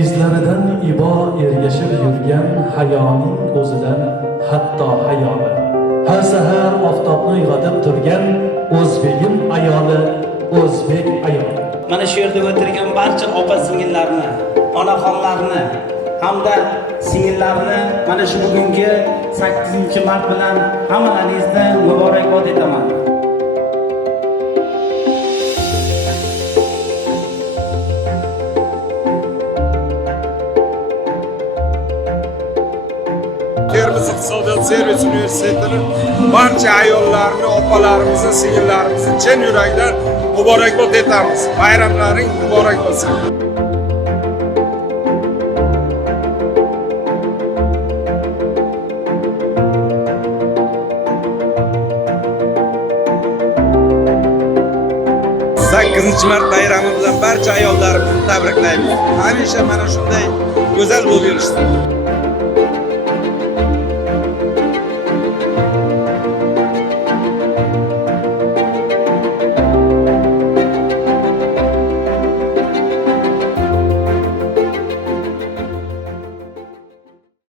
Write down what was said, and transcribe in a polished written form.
izlaridan ibo ergashib yurgan hayoning o'zidan hatto hayoli. Har sahar oftobni uyg'otib turgan o'zbegim ayoli, o'zbek ayoli. Mana shu yerda o'tirgan barcha opa-singillarni, onaxonlarni hamda singillarni mana shu bugungi 8-mart bilan hammalaringizni muborakbod etaman. Termiz iqtisodiyot servis universitetining barcha ayollarni, opalarimizni, singillarimizni chin yurakdan muborakbod etamiz. Bayramlaring muborak bo'lsin. Mart bayrami bilan barcha ayollarimizni tabriklaymiz. Hamisha mana shunday go'zal bo'lib yurishsin.